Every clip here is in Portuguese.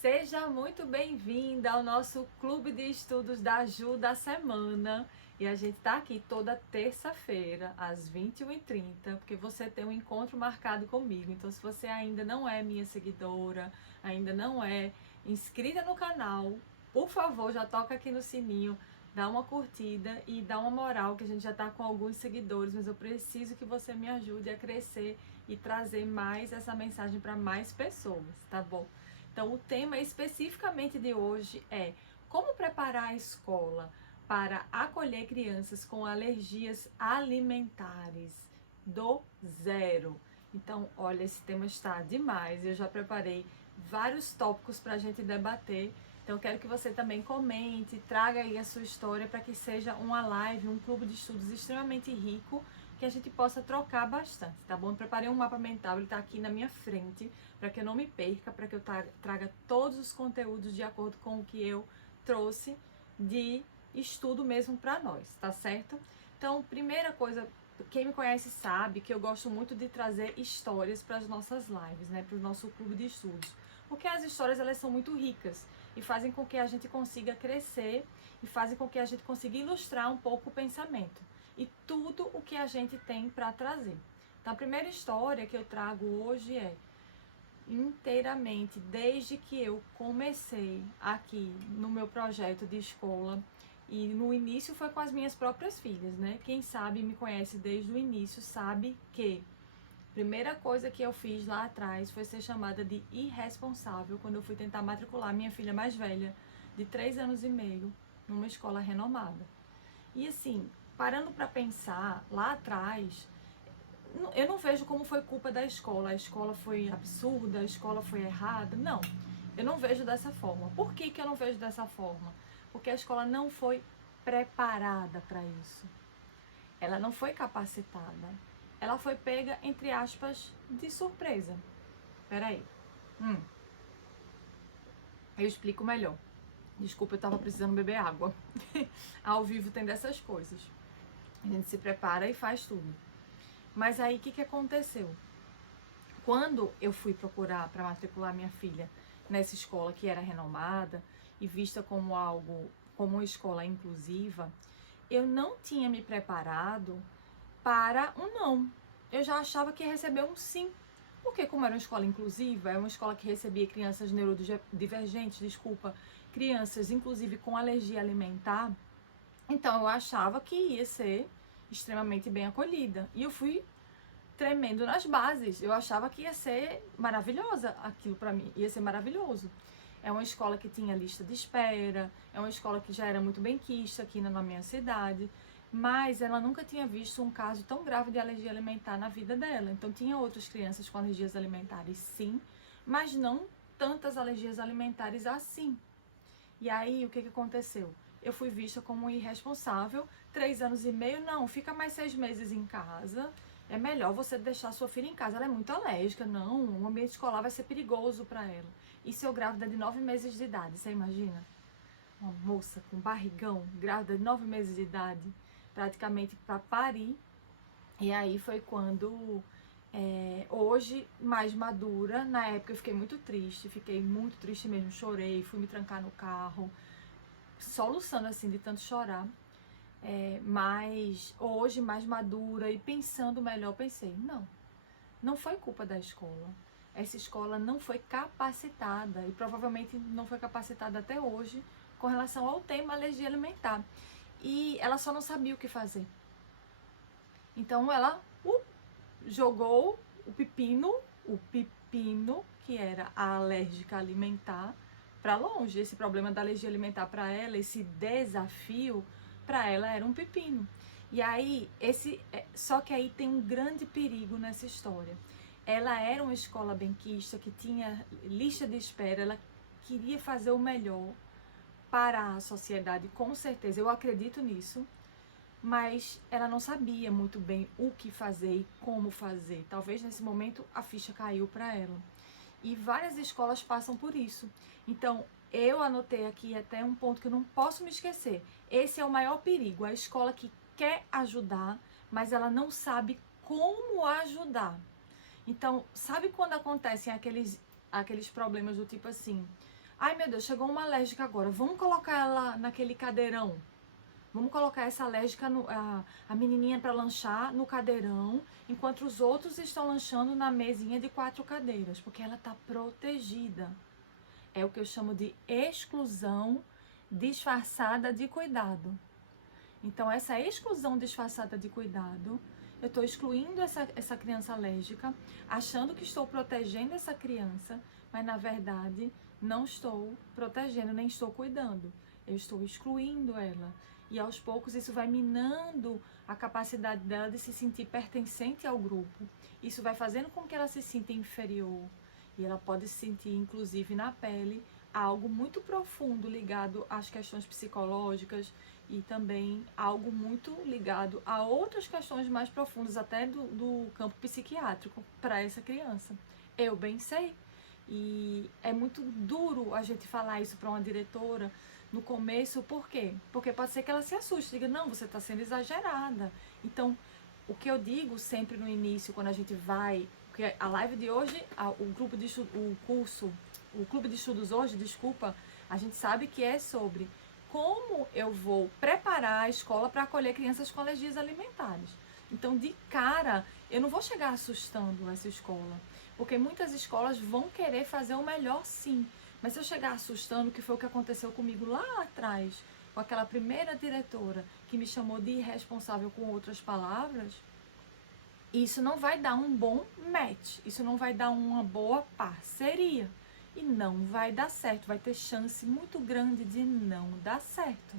Seja muito bem-vinda ao nosso Clube de Estudos da Ju da semana. E a gente tá aqui toda terça-feira, às 21h30, porque você tem um encontro marcado comigo. Então, se você ainda não é minha seguidora, ainda não é inscrita no canal, por favor, já toca aqui no sininho, dá uma curtida e dá uma moral, que a gente já tá com alguns seguidores, mas eu preciso que você me ajude a crescer e trazer mais essa mensagem para mais pessoas, tá bom? Então, o tema especificamente de hoje é como preparar a escola para acolher crianças com alergias alimentares do zero. Então, olha, esse tema está demais. Eu já preparei vários tópicos para a gente debater. Então, eu quero que você também comente, traga aí a sua história para que seja uma live, um clube de estudos extremamente rico, que a gente possa trocar bastante, tá bom? Eu preparei um mapa mental, ele tá aqui na minha frente, para que eu não me perca, para que eu traga todos os conteúdos de acordo com o que eu trouxe de estudo mesmo para nós, tá certo? Então, primeira coisa, quem me conhece sabe que eu gosto muito de trazer histórias para as nossas lives, né, para o nosso clube de estudos, porque as histórias elas são muito ricas e fazem com que a gente consiga crescer e fazem com que a gente consiga ilustrar um pouco o pensamento e tudo o que a gente tem para trazer. Então, a primeira história que eu trago hoje é inteiramente desde que eu comecei aqui no meu projeto de escola, e no início foi com as minhas próprias filhas, né? Quem sabe me conhece desde o início sabe que a primeira coisa que eu fiz lá atrás foi ser chamada de irresponsável quando eu fui tentar matricular minha filha mais velha, de 3 anos e meio, numa escola renomada. E assim, parando para pensar, lá atrás, eu não vejo como foi culpa da escola. A escola foi absurda, a escola foi errada. Não, eu não vejo dessa forma. Por que eu não vejo dessa forma? Porque a escola não foi preparada para isso. Ela não foi capacitada. Ela foi pega, entre aspas, de surpresa. Peraí. Eu explico melhor. Desculpa, eu tava precisando beber água. Ao vivo tem dessas coisas. A gente se prepara e faz tudo. Mas aí, o que aconteceu? Quando eu fui procurar para matricular minha filha nessa escola que era renomada e vista como algo, como uma escola inclusiva, eu não tinha me preparado para um não. Eu já achava que ia receber um sim. Porque como era uma escola inclusiva, é uma escola que recebia crianças neurodivergentes, crianças inclusive com alergia alimentar, então eu achava que ia ser extremamente bem acolhida. E eu fui tremendo nas bases. Eu achava que ia ser maravilhosa aquilo para mim, ia ser maravilhoso. É uma escola que tinha lista de espera, é uma escola que já era muito bem quista aqui na minha cidade, mas ela nunca tinha visto um caso tão grave de alergia alimentar na vida dela. Então tinha outras crianças com alergias alimentares sim, mas não tantas alergias alimentares assim. E aí o que aconteceu? Eu fui vista como irresponsável, 3 anos e meio, não, fica mais 6 meses em casa, é melhor você deixar sua filha em casa, ela é muito alérgica, não, o ambiente escolar vai ser perigoso para ela. Isso eu grávida de 9 meses de idade, você imagina? Uma moça com barrigão, grávida de 9 meses de idade, praticamente para parir. E aí foi quando, hoje, mais madura, na época eu fiquei muito triste mesmo, chorei, fui me trancar no carro, soluçando assim de tanto chorar. Mas hoje, mais madura e pensando melhor, pensei, não foi culpa da escola. Essa escola não foi capacitada e provavelmente não foi capacitada até hoje com relação ao tema alergia alimentar. E ela só não sabia o que fazer. Então ela jogou o pepino, que era a alérgica alimentar, para longe. Esse problema da alergia alimentar para ela, esse desafio para ela era um pepino. E aí, só que aí tem um grande perigo nessa história. Ela era uma escola benquista que tinha lista de espera, ela queria fazer o melhor para a sociedade, com certeza, eu acredito nisso, mas ela não sabia muito bem o que fazer e como fazer. Talvez nesse momento a ficha caiu para ela. E várias escolas passam por isso. Então, eu anotei aqui até um ponto que eu não posso me esquecer. Esse é o maior perigo, a escola que quer ajudar, mas ela não sabe como ajudar. Então, sabe quando acontecem aqueles problemas do tipo assim, Ai, meu Deus, chegou uma alérgica agora. Vamos colocar ela naquele cadeirão. Vamos colocar essa alérgica, a menininha para lanchar no cadeirão, enquanto os outros estão lanchando na mesinha de 4 cadeiras, porque ela está protegida. É o que eu chamo de exclusão disfarçada de cuidado. Então, essa exclusão disfarçada de cuidado, eu estou excluindo essa criança alérgica, achando que estou protegendo essa criança, mas na verdade não estou protegendo, nem estou cuidando. Eu estou excluindo ela. E aos poucos isso vai minando a capacidade dela de se sentir pertencente ao grupo. Isso vai fazendo com que ela se sinta inferior. E ela pode sentir, inclusive na pele, algo muito profundo ligado às questões psicológicas e também algo muito ligado a outras questões mais profundas, até do campo psiquiátrico, para essa criança. Eu bem sei. E é muito duro a gente falar isso para uma diretora no começo, por quê? Porque pode ser que ela se assuste, diga, não, você está sendo exagerada. Então, o que eu digo sempre no início, quando a gente vai, porque a live de hoje, o Clube de Estudos hoje, desculpa, a gente sabe que é sobre como eu vou preparar a escola para acolher crianças com alergias alimentares. Então, de cara, eu não vou chegar assustando essa escola, porque muitas escolas vão querer fazer o melhor sim, mas se eu chegar assustando, que foi o que aconteceu comigo lá atrás, com aquela primeira diretora que me chamou de irresponsável com outras palavras, isso não vai dar um bom match, isso não vai dar uma boa parceria e não vai dar certo, vai ter chance muito grande de não dar certo.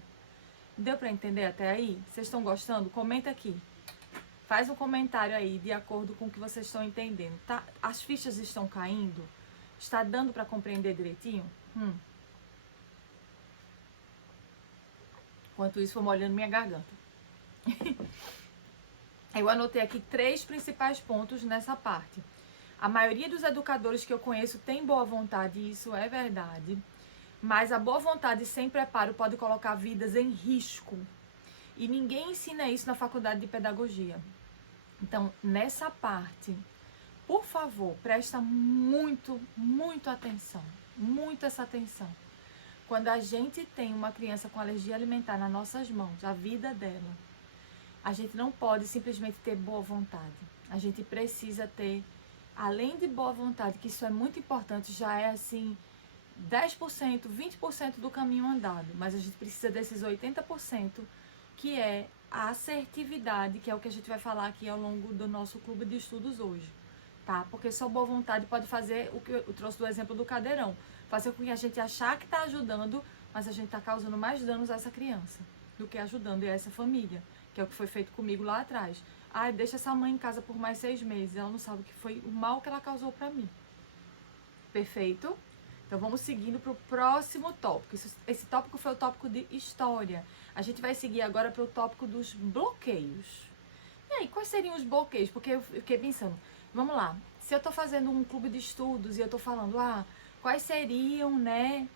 Deu para entender até aí? Vocês estão gostando? Comenta aqui. Faz um comentário aí de acordo com o que vocês estão entendendo, tá? As fichas estão caindo? Está dando para compreender direitinho? Enquanto isso, vou molhando minha garganta. Eu anotei aqui 3 principais pontos nessa parte. A maioria dos educadores que eu conheço tem boa vontade, e isso é verdade. Mas a boa vontade sem preparo pode colocar vidas em risco. E ninguém ensina isso na faculdade de pedagogia. Então, nessa parte, por favor, presta muito atenção. Muito essa atenção. Quando a gente tem uma criança com alergia alimentar nas nossas mãos, a vida dela, a gente não pode simplesmente ter boa vontade. A gente precisa ter, além de boa vontade, que isso é muito importante, já é assim, 10%, 20% do caminho andado. Mas a gente precisa desses 80%, que é a assertividade, que é o que a gente vai falar aqui ao longo do nosso clube de estudos hoje. Tá? Porque só boa vontade pode fazer o que eu trouxe do exemplo do cadeirão. Fazer com que a gente achar que está ajudando, mas a gente está causando mais danos a essa criança do que ajudando a essa família. Que é o que foi feito comigo lá atrás. Ai, deixa essa mãe em casa por mais 6 meses. Ela não sabe o que foi o mal que ela causou pra mim. Perfeito? Então vamos seguindo pro próximo tópico. Esse tópico foi o tópico de história. A gente vai seguir agora pro tópico dos bloqueios. E aí, quais seriam os bloqueios? Porque eu fiquei pensando, vamos lá, se eu tô fazendo um clube de estudos e eu tô falando, quais seriam, né,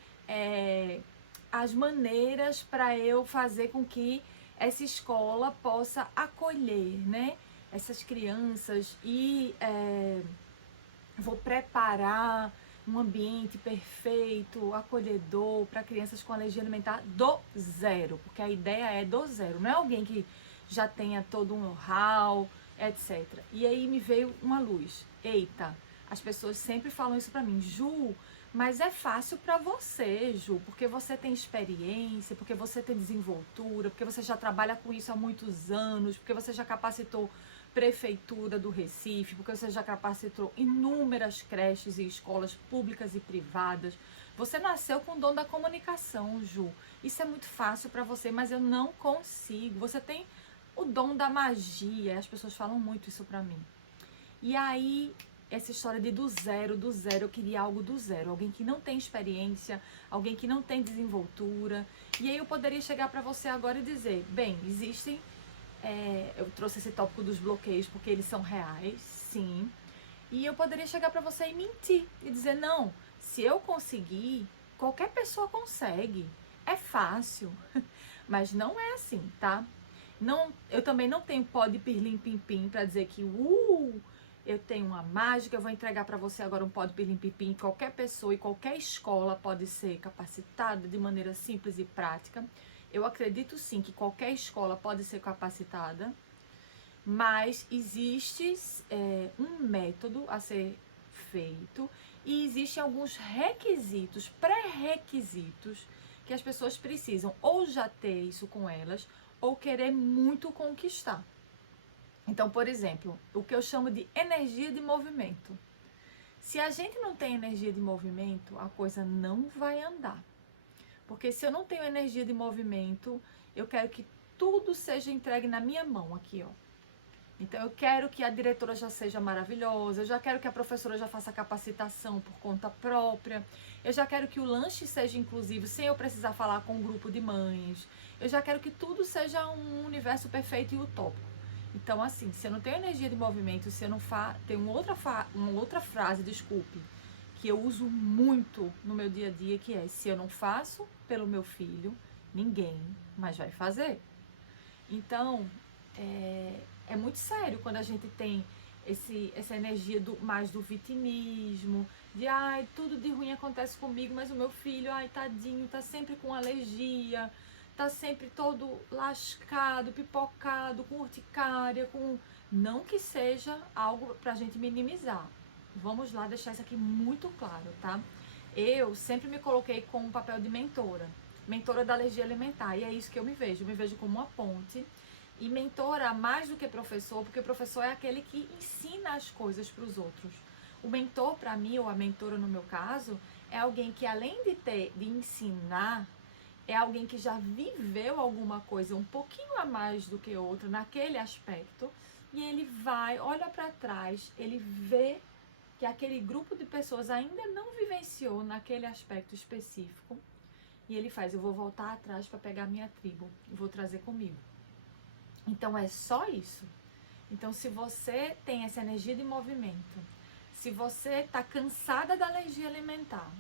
as maneiras para eu fazer com que essa escola possa acolher, né, essas crianças e vou preparar um ambiente perfeito, acolhedor para crianças com alergia alimentar do zero, porque a ideia é do zero, não é alguém que já tenha todo um know-how, etc. E aí me veio uma luz. Eita, as pessoas sempre falam isso para mim, Ju, mas é fácil para você, Ju, porque você tem experiência, porque você tem desenvoltura, porque você já trabalha com isso há muitos anos, porque você já capacitou prefeitura do Recife, porque você já capacitou inúmeras creches e escolas públicas e privadas. Você nasceu com o dom da comunicação, Ju. Isso é muito fácil para você, mas eu não consigo. Você tem o dom da magia. As pessoas falam muito isso para mim. E aí, essa história de do zero, eu queria algo do zero. Alguém que não tem experiência, alguém que não tem desenvoltura. E aí eu poderia chegar para você agora e dizer, bem, existem... eu trouxe esse tópico dos bloqueios porque eles são reais, sim. E eu poderia chegar para você e mentir. E dizer, não, se eu conseguir, qualquer pessoa consegue. É fácil. Mas não é assim, tá? Não, eu também não tenho pó de pirlim-pim-pim para dizer que eu tenho uma mágica, eu vou entregar para você agora um pó de pirlim-pim-pim. Qualquer pessoa e qualquer escola pode ser capacitada de maneira simples e prática. Eu acredito sim que qualquer escola pode ser capacitada, mas existe um método a ser feito e existem alguns requisitos, pré-requisitos, que as pessoas precisam ou já ter isso com elas ou querer muito conquistar. Então, por exemplo, o que eu chamo de energia de movimento. Se a gente não tem energia de movimento, a coisa não vai andar. Porque se eu não tenho energia de movimento, eu quero que tudo seja entregue na minha mão aqui, ó. Então, eu quero que a diretora já seja maravilhosa, eu já quero que a professora já faça capacitação por conta própria, eu já quero que o lanche seja inclusivo, sem eu precisar falar com um grupo de mães, eu já quero que tudo seja um universo perfeito e utópico. Então, assim, se eu não tenho energia de movimento, se eu não tem uma outra frase, desculpe, que eu uso muito no meu dia a dia, que é: se eu não faço pelo meu filho, ninguém mais vai fazer. Então, é muito sério quando a gente tem essa energia mais do vitimismo, de ai, tudo de ruim acontece comigo, mas o meu filho, ai, tadinho, tá sempre com alergia, tá sempre todo lascado, pipocado, com urticária, com... Não que seja algo pra gente minimizar. Vamos lá deixar isso aqui muito claro, tá? Eu sempre me coloquei com um papel de mentora da alergia alimentar, e é isso que eu me vejo como uma ponte. E mentora mais do que professor, porque professor é aquele que ensina as coisas para os outros. O mentor, para mim, ou a mentora no meu caso, é alguém que, além de ensinar, é alguém que já viveu alguma coisa um pouquinho a mais do que outra naquele aspecto, e ele vai, olha para trás, ele vê que aquele grupo de pessoas ainda não vivenciou naquele aspecto específico, e ele faz: eu vou voltar atrás para pegar minha tribo e vou trazer comigo. Então é só isso. Então, se você tem essa energia de movimento, se você está cansada da alergia alimentar,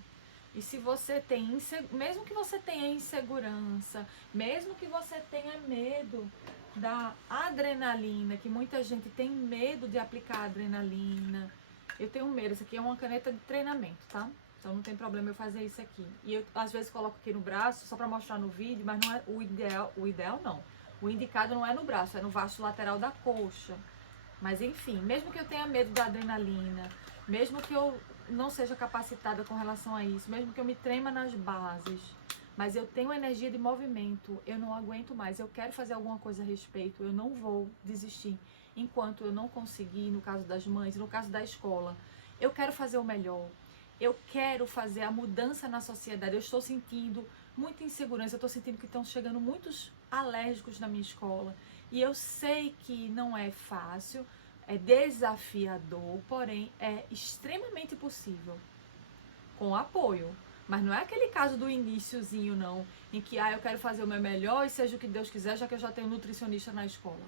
e se você tem, mesmo que você tenha insegurança, mesmo que você tenha medo da adrenalina, que muita gente tem medo de aplicar adrenalina. Eu tenho medo, isso aqui é uma caneta de treinamento, tá? Então não tem problema eu fazer isso aqui. E eu às vezes coloco aqui no braço, só para mostrar no vídeo, mas não é o ideal não. O indicado não é no braço, é no vasto lateral da coxa. Mas enfim, mesmo que eu tenha medo da adrenalina, mesmo que eu não seja capacitada com relação a isso, mesmo que eu me trema nas bases, mas eu tenho energia de movimento, eu não aguento mais, eu quero fazer alguma coisa a respeito, eu não vou desistir enquanto eu não conseguir, no caso das mães, no caso da escola. Eu quero fazer o melhor, eu quero fazer a mudança na sociedade. Eu estou sentindo muita insegurança, eu estou sentindo que estão chegando muitos alérgicos na minha escola, e eu sei que não é fácil, é desafiador, porém é extremamente possível, com apoio. Mas não é aquele caso do iniciozinho não, em que eu quero fazer o meu melhor e seja o que Deus quiser, já que eu já tenho nutricionista na escola.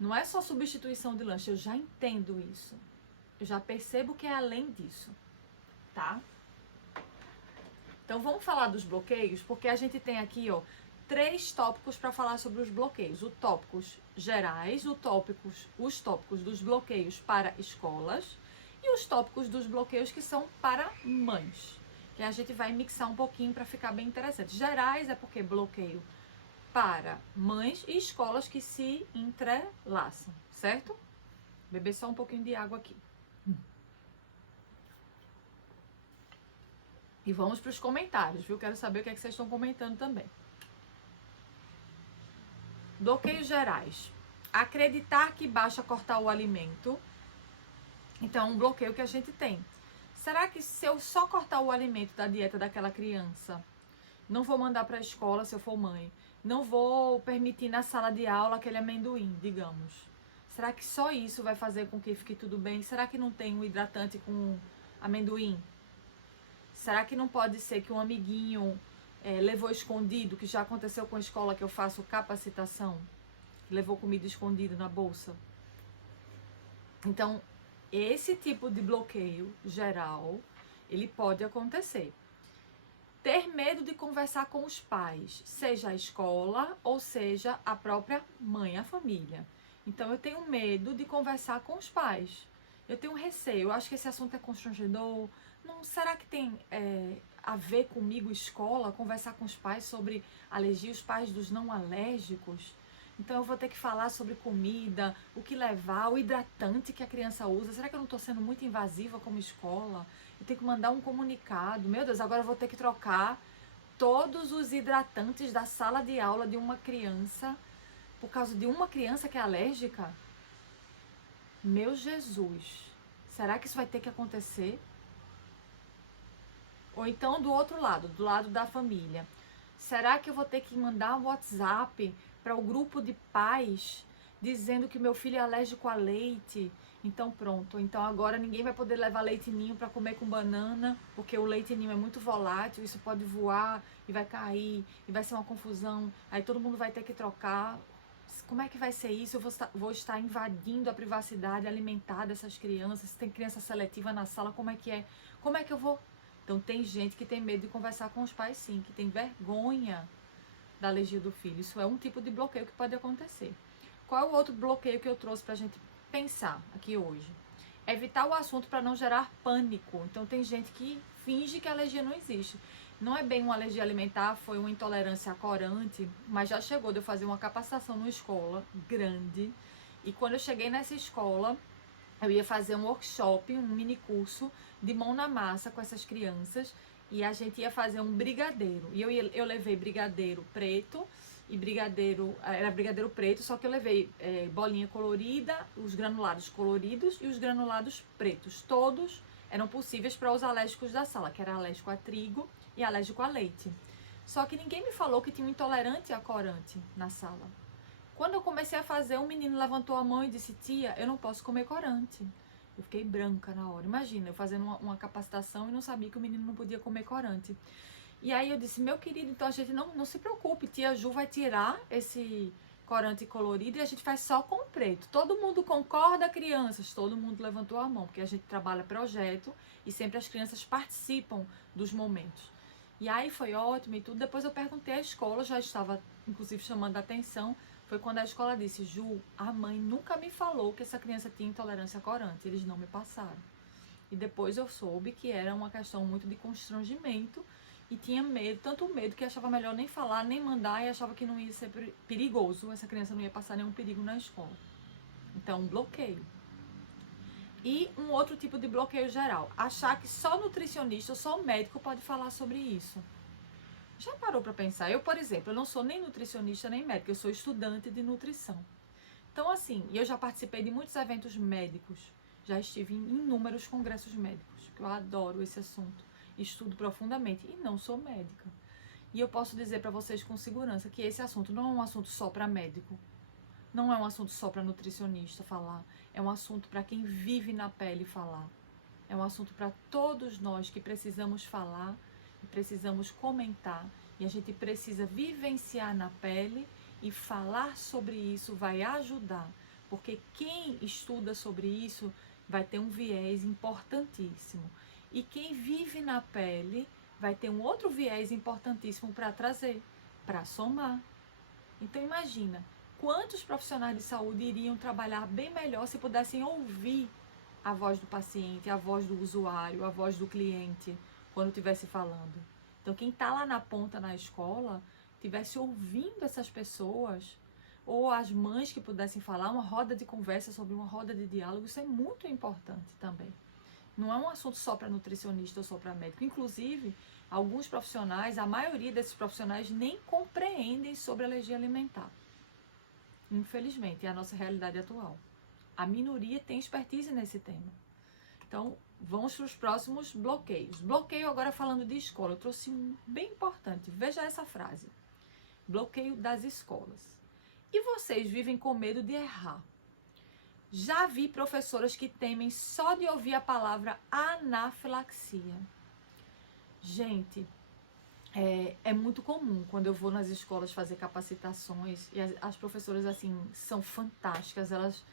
Não é só substituição de lanche, eu já entendo isso. Eu já percebo que é além disso, tá? Então vamos falar dos bloqueios, porque a gente tem aqui, ó, 3 tópicos para falar sobre os bloqueios. Os tópicos gerais, os tópicos dos bloqueios para escolas e os tópicos dos bloqueios que são para mães. Que a gente vai mixar um pouquinho para ficar bem interessante. Gerais é porque bloqueio para mães e escolas que se entrelaçam, certo? Beber só um pouquinho de água aqui. E vamos para os comentários, viu? Quero saber o que é que vocês estão comentando também. Bloqueios gerais. Acreditar que basta cortar o alimento. Então, um bloqueio que a gente tem. Será que se eu só cortar o alimento da dieta daquela criança, não vou mandar para a escola se eu for mãe, não vou permitir na sala de aula aquele amendoim, digamos. Será que só isso vai fazer com que fique tudo bem? Será que não tem um hidratante com amendoim? Será que não pode ser que um amiguinho levou escondido, que já aconteceu com a escola que eu faço capacitação, levou comida escondida na bolsa? Então, esse tipo de bloqueio geral, ele pode acontecer. Ter medo de conversar com os pais, seja a escola ou seja a própria mãe, a família. Então eu tenho medo de conversar com os pais. Eu tenho receio, eu acho que esse assunto é constrangedor. Não, será que tem a ver comigo, escola, conversar com os pais sobre alergia, os pais dos não alérgicos? Então eu vou ter que falar sobre comida, o que levar, o hidratante que a criança usa. Será que eu não estou sendo muito invasiva como escola? Eu tenho que mandar um comunicado. Meu Deus, agora eu vou ter que trocar todos os hidratantes da sala de aula de uma criança por causa de uma criança que é alérgica? Meu Jesus, será que isso vai ter que acontecer? Ou então do outro lado, do lado da família. Será que eu vou ter que mandar um WhatsApp para o grupo de pais dizendo que meu filho é alérgico a leite? Então pronto, então agora ninguém vai poder levar leite ninho para comer com banana, porque o leite ninho é muito volátil, isso pode voar e vai cair, e vai ser uma confusão, aí todo mundo vai ter que trocar. Como é que vai ser isso? Eu vou estar invadindo a privacidade alimentar dessas crianças. Se tem criança seletiva na sala, como é que é? Como é que eu vou? Então tem gente que tem medo de conversar com os pais sim, que tem vergonha da alergia do filho. Isso é um tipo de bloqueio que pode acontecer. Qual é o outro bloqueio que eu trouxe pra gente pensar aqui hoje? Evitar o assunto para não gerar pânico. Então tem gente que finge que a alergia não existe. Não é bem uma alergia alimentar, foi uma intolerância a corante, mas já chegou de eu fazer uma capacitação numa escola grande. E quando eu cheguei nessa escola, eu ia fazer um workshop, um mini curso de mão na massa com essas crianças. E a gente ia fazer um brigadeiro. E eu levei brigadeiro preto e brigadeiro, era brigadeiro preto, só que eu levei bolinha colorida, os granulados coloridos e os granulados pretos. Todos eram possíveis para os alérgicos da sala, que era alérgico a trigo e alérgico a leite. Só que ninguém me falou que tinha um intolerante a corante na sala. Quando eu comecei a fazer, um menino levantou a mão e disse: tia, eu não posso comer corante. Eu fiquei branca na hora. Imagina, eu fazendo uma capacitação e não sabia que o menino não podia comer corante. E aí eu disse: meu querido, então a gente não se preocupe, tia Ju vai tirar esse corante colorido e a gente faz só com o preto. Todo mundo concorda, crianças? Todo mundo levantou a mão, porque a gente trabalha projeto e sempre as crianças participam dos momentos. E aí foi ótimo e tudo. Depois eu perguntei à escola, já estava inclusive chamando a atenção. Foi quando a escola disse: Ju, a mãe nunca me falou que essa criança tinha intolerância a corante, eles não me passaram. E depois eu soube que era uma questão muito de constrangimento e tinha medo, tanto medo que achava melhor nem falar, nem mandar, e achava que não ia ser perigoso, essa criança não ia passar nenhum perigo na escola. Então, um bloqueio. E um outro tipo de bloqueio geral, achar que só nutricionista ou só médico pode falar sobre isso. Já parou para pensar? Eu, por exemplo, eu não sou nem nutricionista nem médica, eu sou estudante de nutrição. Então, assim, eu já participei de muitos eventos médicos, já estive em inúmeros congressos médicos, que eu adoro esse assunto, estudo profundamente e não sou médica. E eu posso dizer para vocês com segurança que esse assunto não é um assunto só para médico, não é um assunto só para nutricionista falar, é um assunto para quem vive na pele falar. É um assunto para todos nós que precisamos falar, precisamos comentar, e a gente precisa vivenciar na pele, e falar sobre isso vai ajudar, porque quem estuda sobre isso vai ter um viés importantíssimo. E quem vive na pele vai ter um outro viés importantíssimo para trazer, para somar. Então imagina, quantos profissionais de saúde iriam trabalhar bem melhor se pudessem ouvir a voz do paciente, a voz do usuário, a voz do cliente, quando estivesse falando. Então, quem está lá na ponta na escola, estivesse ouvindo essas pessoas, ou as mães que pudessem falar, uma roda de conversa sobre uma roda de diálogo, isso é muito importante também. Não é um assunto só para nutricionista ou só para médico. Inclusive, alguns profissionais, a maioria desses profissionais nem compreendem sobre alergia alimentar. Infelizmente, é a nossa realidade atual. A minoria tem expertise nesse tema. Então, vamos para os próximos bloqueios. Bloqueio agora falando de escola. Eu trouxe um bem importante. Veja essa frase. Bloqueio das escolas. E vocês vivem com medo de errar? Já vi professoras que temem só de ouvir a palavra anafilaxia. Gente, é muito comum quando eu vou nas escolas fazer capacitações, e as professoras, assim, são fantásticas. Elas,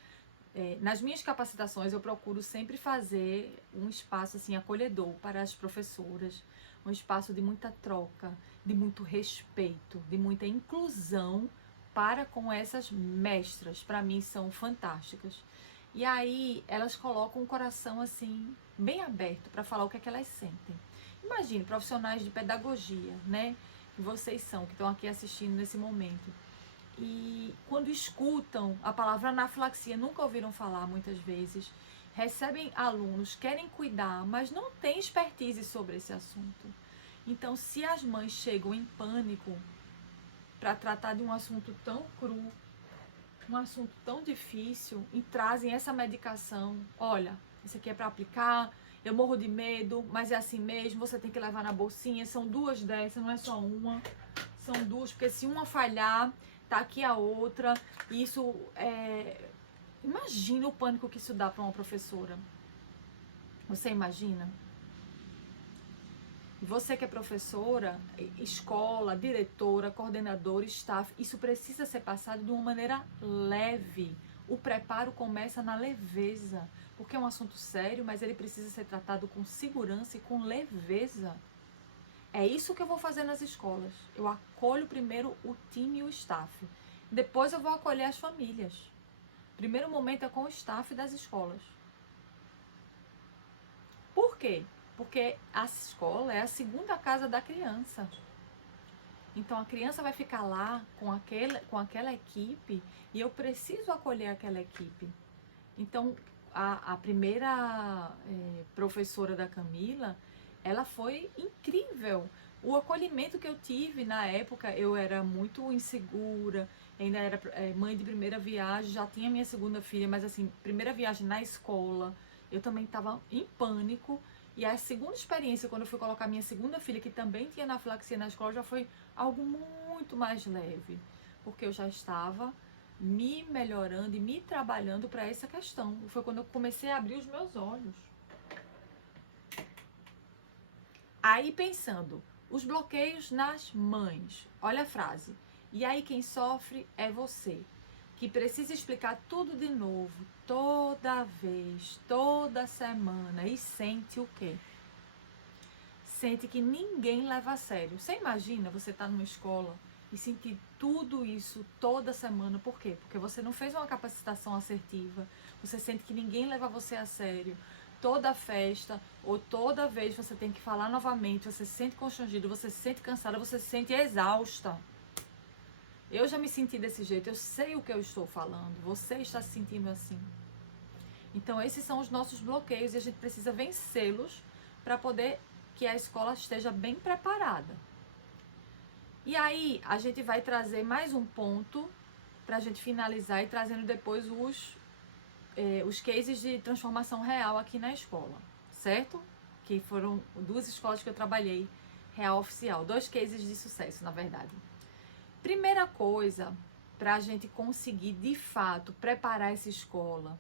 nas minhas capacitações, eu procuro sempre fazer um espaço, assim, acolhedor para as professoras, um espaço de muita troca, de muito respeito, de muita inclusão depara com essas mestras, para mim são fantásticas. E aí elas colocam o coração assim, bem aberto para falar o que é que elas sentem. Imagine, profissionais de pedagogia, né? Que vocês são, que estão aqui assistindo nesse momento. E quando escutam a palavra anafilaxia, nunca ouviram falar muitas vezes, recebem alunos, querem cuidar, mas não têm expertise sobre esse assunto. Então, se as mães chegam em pânico para tratar de um assunto tão cru, um assunto tão difícil, e trazem essa medicação, olha, isso aqui é para aplicar, eu morro de medo, mas é assim mesmo, você tem que levar na bolsinha, são 2 dessas, não é só uma, são 2, porque se uma falhar, tá aqui a outra, e isso imagina o pânico que isso dá para uma professora. Você imagina? E você que é professora, escola, diretora, coordenadora, staff, isso precisa ser passado de uma maneira leve. O preparo começa na leveza, porque é um assunto sério, mas ele precisa ser tratado com segurança e com leveza. É isso que eu vou fazer nas escolas. Eu acolho primeiro o time e o staff. Depois eu vou acolher as famílias. Primeiro momento é com o staff das escolas. Por quê? Porque a escola é a segunda casa da criança. Então a criança vai ficar lá com aquela equipe e eu preciso acolher aquela equipe. Então a primeira professora da Camila, ela foi incrível. O acolhimento que eu tive na época, eu era muito insegura, ainda era mãe de primeira viagem, já tinha minha segunda filha, mas assim, primeira viagem na escola, eu também estava em pânico. E a segunda experiência, quando eu fui colocar minha segunda filha, que também tinha anafilaxia na escola, já foi algo muito mais leve, porque eu já estava me melhorando e me trabalhando para essa questão. Foi quando eu comecei a abrir os meus olhos. Aí pensando, os bloqueios nas mães. Olha a frase. E aí quem sofre é você, que precisa explicar tudo de novo, toda vez, toda semana, e sente o quê? Sente que ninguém leva a sério. Você imagina você estar numa escola e sentir tudo isso toda semana. Por quê? Porque você não fez uma capacitação assertiva, você sente que ninguém leva você a sério. Toda festa ou toda vez você tem que falar novamente, você se sente constrangido, você se sente cansada, você se sente exausta. Eu já me senti desse jeito, eu sei o que eu estou falando, você está se sentindo assim. Então esses são os nossos bloqueios e a gente precisa vencê-los para poder que a escola esteja bem preparada. E aí a gente vai trazer mais um ponto para a gente finalizar e trazendo depois os cases de transformação real aqui na escola, certo? Que foram 2 escolas que eu trabalhei, real oficial, 2 cases de sucesso, na verdade. Primeira coisa, para a gente conseguir de fato preparar essa escola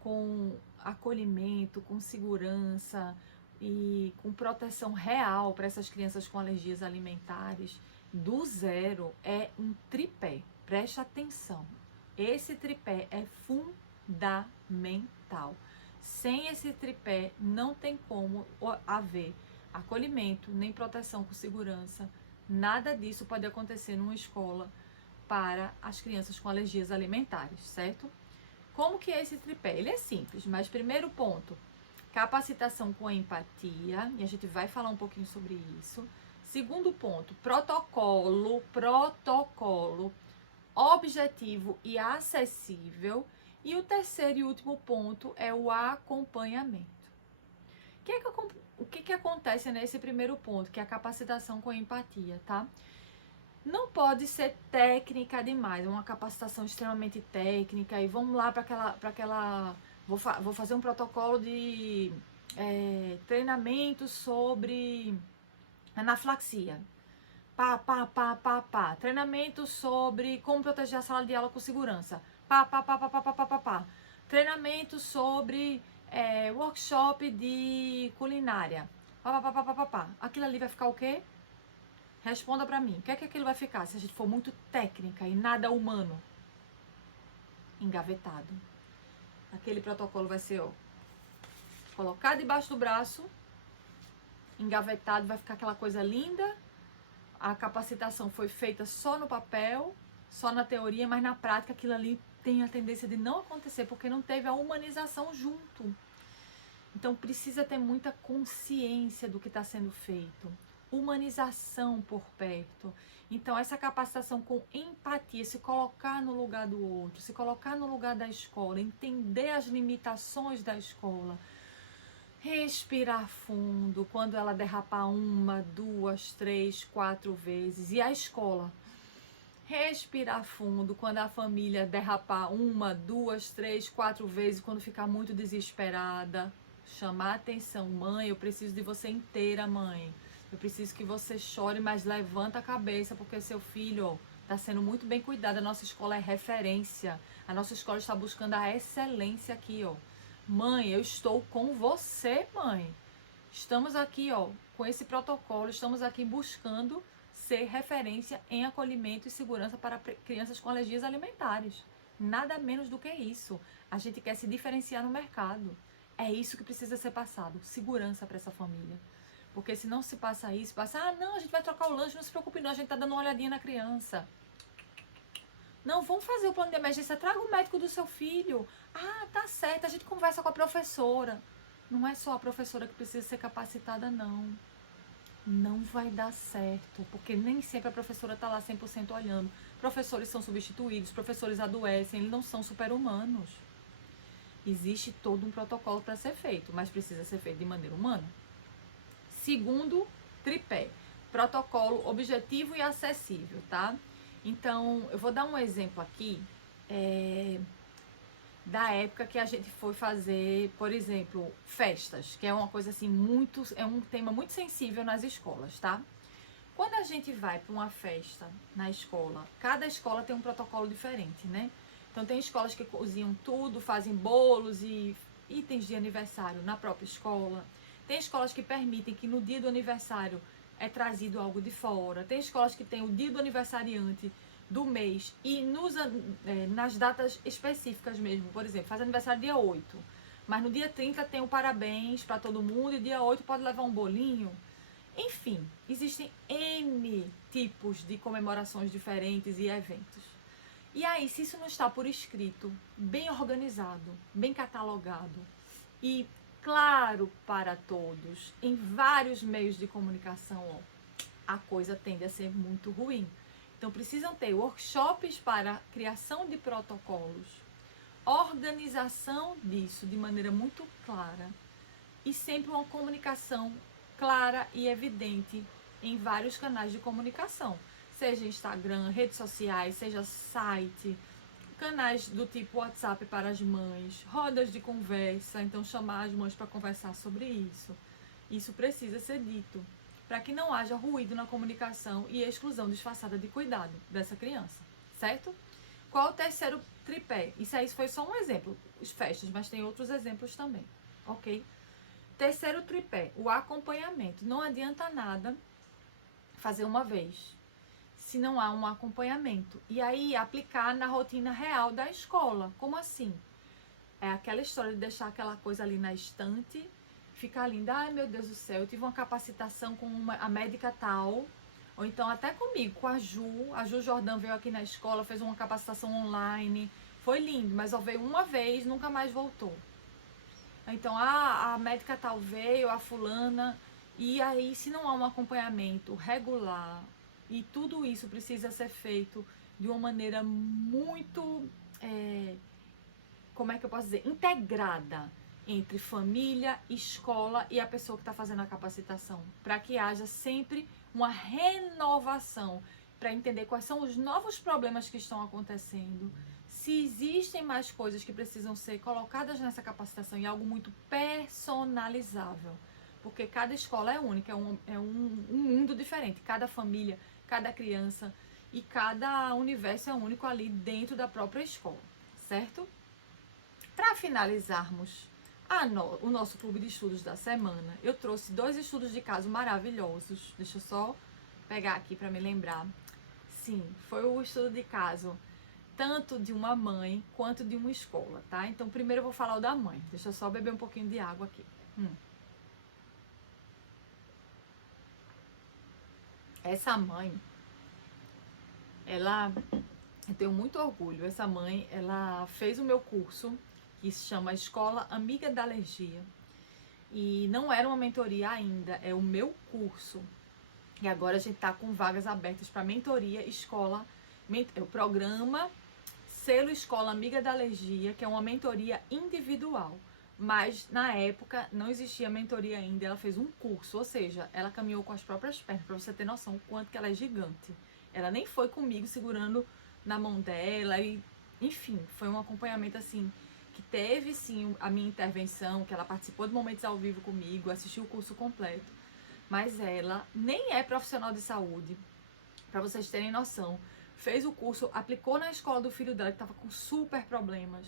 com acolhimento, com segurança e com proteção real para essas crianças com alergias alimentares, do zero, é um tripé. Preste atenção. Esse tripé é fundamental. Sem esse tripé não tem como haver acolhimento, nem proteção com segurança. Nada disso pode acontecer numa escola para as crianças com alergias alimentares, certo? Como que é esse tripé? Ele é simples, mas primeiro ponto, capacitação com empatia, e a gente vai falar um pouquinho sobre isso. Segundo ponto, protocolo objetivo e acessível. E o terceiro e último ponto é o acompanhamento. O que acontece nesse primeiro ponto, que é a capacitação com empatia, tá? Não pode ser técnica demais, uma capacitação extremamente técnica e vamos lá para aquela vou fazer um protocolo de treinamento sobre anafilaxia. Treinamento sobre como proteger a sala de aula com segurança. Treinamento sobre workshop de culinária. Aquilo ali vai ficar o quê? Responda pra mim. O que é que aquilo vai ficar se a gente for muito técnica e nada humano? Engavetado. Aquele protocolo vai ser, colocar debaixo do braço, engavetado, vai ficar aquela coisa linda. A capacitação foi feita só no papel só na teoria, mas na prática aquilo ali tem a tendência de não acontecer, porque não teve a humanização junto. Então precisa ter muita consciência do que está sendo feito, humanização por perto. Então essa capacitação com empatia, se colocar no lugar do outro, se colocar no lugar da escola, entender as limitações da escola, respirar fundo quando ela derrapar 1, 2, 3, 4 vezes, e a escola respirar fundo quando a família derrapar 1, 2, 3, 4 vezes, quando ficar muito desesperada. Chamar atenção, mãe, eu preciso de você inteira, mãe. Eu preciso que você chore, mas levanta a cabeça, porque seu filho está sendo muito bem cuidado. A nossa escola é referência. A nossa escola está buscando a excelência aqui, ó. Mãe, eu estou com você, mãe. Estamos aqui, ó, com esse protocolo, estamos aqui buscando ser referência em acolhimento e segurança para crianças com alergias alimentares. Nada menos do que isso. A gente quer se diferenciar no mercado. É isso que precisa ser passado, segurança para essa família. Porque se não se passa isso, não, a gente vai trocar o lanche, não se preocupe não, a gente tá dando uma olhadinha na criança. Não, vamos fazer o plano de emergência, traga o médico do seu filho. Ah, tá certo, a gente conversa com a professora. Não é só a professora que precisa ser capacitada, não. Não vai dar certo, porque nem sempre a professora tá lá 100% olhando. Professores são substituídos, professores adoecem, eles não são super-humanos. Existe todo um protocolo para ser feito, mas precisa ser feito de maneira humana. Segundo tripé, protocolo objetivo e acessível, tá? Então, eu vou dar um exemplo aqui da época que a gente foi fazer, por exemplo, festas, que é uma coisa assim é um tema muito sensível nas escolas, tá? Quando a gente vai para uma festa na escola, cada escola tem um protocolo diferente, né? Então tem escolas que cozinham tudo, fazem bolos e itens de aniversário na própria escola. Tem escolas que permitem que no dia do aniversário é trazido algo de fora. Tem escolas que tem o dia do aniversariante do mês e nas datas específicas mesmo. Por exemplo, faz aniversário dia 8, mas no dia 30 tem o parabéns para todo mundo e dia 8 pode levar um bolinho. Enfim, existem N tipos de comemorações diferentes e eventos. E aí, se isso não está por escrito, bem organizado, bem catalogado e claro para todos, em vários meios de comunicação, ó, a coisa tende a ser muito ruim. Então, precisam ter workshops para criação de protocolos, organização disso de maneira muito clara e sempre uma comunicação clara e evidente em vários canais de comunicação. Seja Instagram, redes sociais, seja site, canais do tipo WhatsApp para as mães, rodas de conversa, então chamar as mães para conversar sobre isso. Isso precisa ser dito, para que não haja ruído na comunicação e exclusão disfarçada de cuidado dessa criança, certo? Qual é o terceiro tripé? Isso aí foi só um exemplo, as festas, mas tem outros exemplos também, ok? Terceiro tripé, o acompanhamento. Não adianta nada fazer uma vez se não há um acompanhamento. E aí, aplicar na rotina real da escola. Como assim? É aquela história de deixar aquela coisa ali na estante, ficar linda. Ai, meu Deus do céu, eu tive uma capacitação com a médica tal. Ou então até comigo, com a Ju Jordan veio aqui na escola, fez uma capacitação online. Foi lindo, mas só veio uma vez, nunca mais voltou. Então, a médica tal veio, a fulana. E aí, se não há um acompanhamento regular, e tudo isso precisa ser feito de uma maneira muito, como é que eu posso dizer, integrada entre família, escola e a pessoa que está fazendo a capacitação, para que haja sempre uma renovação, para entender quais são os novos problemas que estão acontecendo, se existem mais coisas que precisam ser colocadas nessa capacitação e algo muito personalizável, porque cada escola é única, é um mundo diferente, cada família, cada criança e cada universo é único ali dentro da própria escola, certo? Para finalizarmos o nosso clube de estudos da semana, eu trouxe 2 estudos de caso maravilhosos. Deixa eu só pegar aqui para me lembrar. Sim, foi o estudo de caso tanto de uma mãe quanto de uma escola, tá? Então, primeiro eu vou falar o da mãe. Deixa eu só beber um pouquinho de água aqui. Essa mãe, ela Eu tenho muito orgulho. Essa mãe, ela fez o meu curso, que se chama Escola Amiga da Alergia. E não era uma mentoria ainda, é o meu curso. E agora a gente tá com vagas abertas para mentoria escola, o programa Selo Escola Amiga da Alergia, que é uma mentoria individual. Mas na época não existia mentoria ainda, ela fez um curso, ou seja, ela caminhou com as próprias pernas, para você ter noção o quanto que ela é gigante. Ela nem foi comigo segurando na mão dela e, enfim, foi um acompanhamento assim que teve sim a minha intervenção, que ela participou de momentos ao vivo comigo, assistiu o curso completo. Mas ela nem é profissional de saúde, para vocês terem noção. Fez o curso, aplicou na escola do filho dela, que estava com super problemas.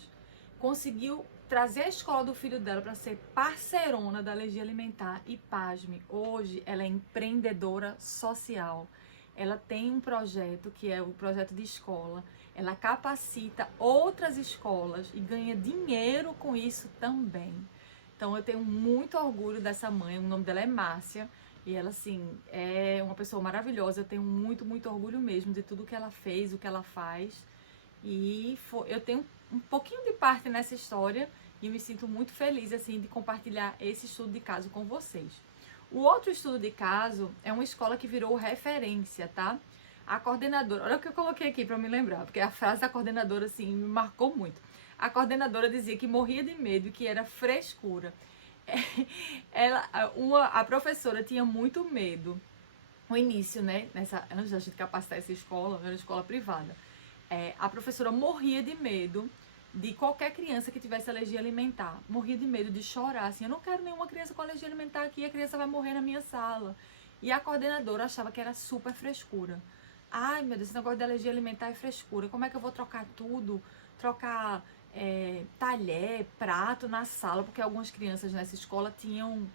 Conseguiu trazer a escola do filho dela para ser parceirona da alergia alimentar e, pasme, hoje ela é empreendedora social. Ela tem um projeto que é o projeto de escola. Ela capacita outras escolas e ganha dinheiro com isso também. Então eu tenho muito orgulho dessa mãe, o nome dela é Márcia. E ela, assim, é uma pessoa maravilhosa. Eu tenho muito, muito orgulho mesmo de tudo que ela fez, o que ela faz. E eu tenho um pouquinho de parte nessa história e me sinto muito feliz, assim, de compartilhar esse estudo de caso com vocês. O outro estudo de caso é uma escola que virou referência, tá? A coordenadora, olha o que eu coloquei aqui para me lembrar, porque a frase da coordenadora, assim, me marcou muito. A coordenadora dizia que morria de medo e que era frescura. A professora tinha muito medo no início, né? Antes da gente capacitar essa escola, era uma escola privada. A professora morria de medo de qualquer criança que tivesse alergia alimentar. Morria de medo de chorar, assim, eu não quero nenhuma criança com alergia alimentar aqui, a criança vai morrer na minha sala. E a coordenadora achava que era super frescura. Ai, meu Deus, esse negócio de alergia alimentar é frescura. Como é que eu vou trocar tudo? Trocar talher, prato na sala, porque algumas crianças nessa escola tinham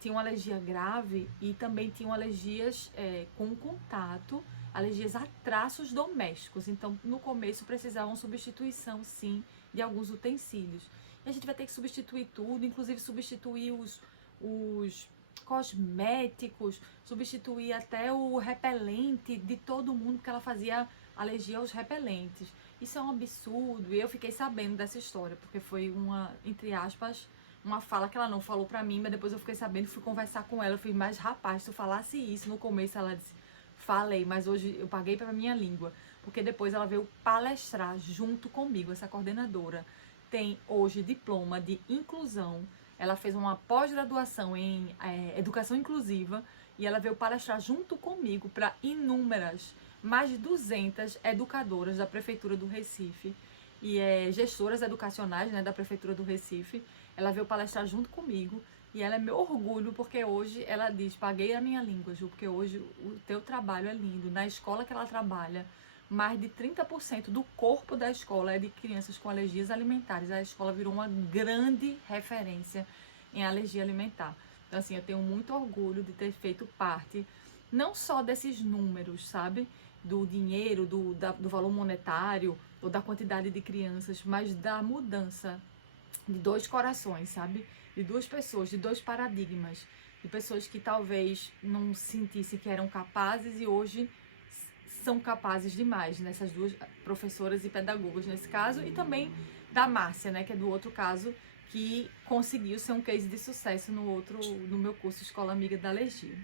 tinham alergia grave e também tinham alergias com contato, alergias a traços domésticos. Então, no começo precisavam substituição, sim, de alguns utensílios. E a gente vai ter que substituir tudo, inclusive substituir os cosméticos, substituir até o repelente de todo mundo, porque ela fazia alergia aos repelentes. Isso é um absurdo. E eu fiquei sabendo dessa história, porque foi uma, entre aspas, uma fala que ela não falou pra mim, mas depois eu fiquei sabendo, fui conversar com ela, eu fiz, mas rapaz, se tu falasse isso no começo, ela disse, falei, mas hoje eu paguei pra minha língua, porque depois ela veio palestrar junto comigo, essa coordenadora tem hoje diploma de inclusão, ela fez uma pós-graduação em educação inclusiva e ela veio palestrar junto comigo para inúmeras, mais de 200 educadoras da Prefeitura do Recife e gestoras educacionais, né, da Prefeitura do Recife. Ela veio palestrar junto comigo e ela é meu orgulho, porque hoje ela diz, paguei a minha língua, Ju, porque hoje o teu trabalho é lindo. Na escola que ela trabalha, mais de 30% do corpo da escola é de crianças com alergias alimentares. A escola virou uma grande referência em alergia alimentar. Então, assim, eu tenho muito orgulho de ter feito parte, não só desses números, sabe? Do dinheiro, do valor monetário, ou da quantidade de crianças, mas da mudança de dois corações, sabe? De duas pessoas, de dois paradigmas, de pessoas que talvez não sentissem que eram capazes e hoje são capazes demais, nessas duas professoras e pedagogas nesse caso, e também da Márcia, né, que é do outro caso, que conseguiu ser um case de sucesso no meu curso Escola Amiga da Alergia.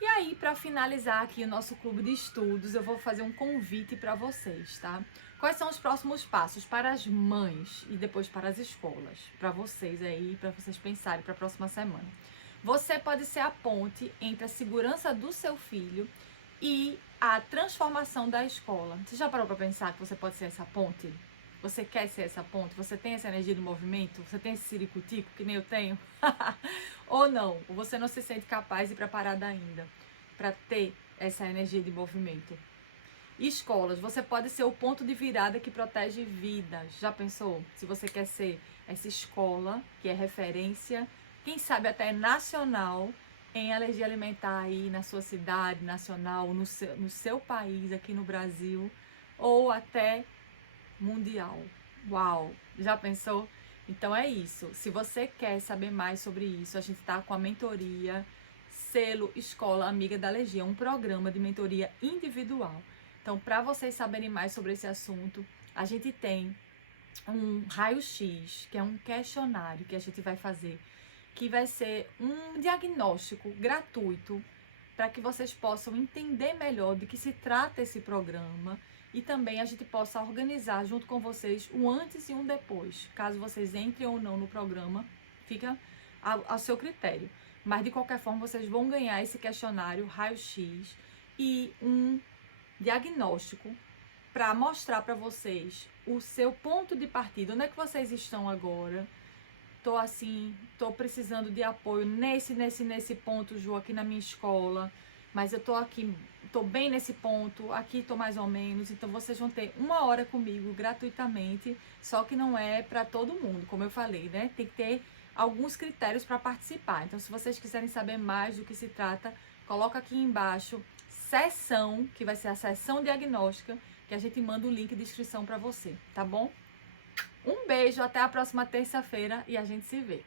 E aí, para finalizar aqui o nosso clube de estudos, eu vou fazer um convite para vocês, tá? Quais são os próximos passos para as mães e depois para as escolas? Para vocês aí, para vocês pensarem para a próxima semana. Você pode ser a ponte entre a segurança do seu filho e a transformação da escola. Você já parou para pensar que você pode ser essa ponte? Você quer ser essa ponte? Você tem essa energia de movimento? Você tem esse ciricutico que nem eu tenho? Ou não? Ou você não se sente capaz e preparada ainda para ter essa energia de movimento? Escolas, você pode ser o ponto de virada que protege vidas. Já pensou? Se você quer ser essa escola que é referência, quem sabe até nacional, em alergia alimentar aí na sua cidade, nacional, no seu país, aqui no Brasil, ou até mundial. Uau! Já pensou? Então é isso. Se você quer saber mais sobre isso, a gente está com a mentoria Selo Escola Amiga da Alergia, um programa de mentoria individual. Então, para vocês saberem mais sobre esse assunto, a gente tem um raio-x, que é um questionário que a gente vai fazer, que vai ser um diagnóstico gratuito para que vocês possam entender melhor de que se trata esse programa e também a gente possa organizar junto com vocês o antes e um depois. Caso vocês entrem ou não no programa, fica ao seu critério. Mas de qualquer forma, vocês vão ganhar esse questionário raio-x e um diagnóstico para mostrar para vocês o seu ponto de partida, onde é que vocês estão agora. Tô precisando de apoio nesse ponto, Ju, aqui na minha escola, mas eu tô bem nesse ponto, aqui tô mais ou menos. Então vocês vão ter 1 hora comigo gratuitamente, só que não é para todo mundo, como eu falei, né? Tem que ter alguns critérios para participar. Então, se vocês quiserem saber mais do que se trata, coloca aqui embaixo sessão, que vai ser a sessão diagnóstica, que a gente manda o link de inscrição para você, tá bom? Um beijo, até a próxima terça-feira e a gente se vê.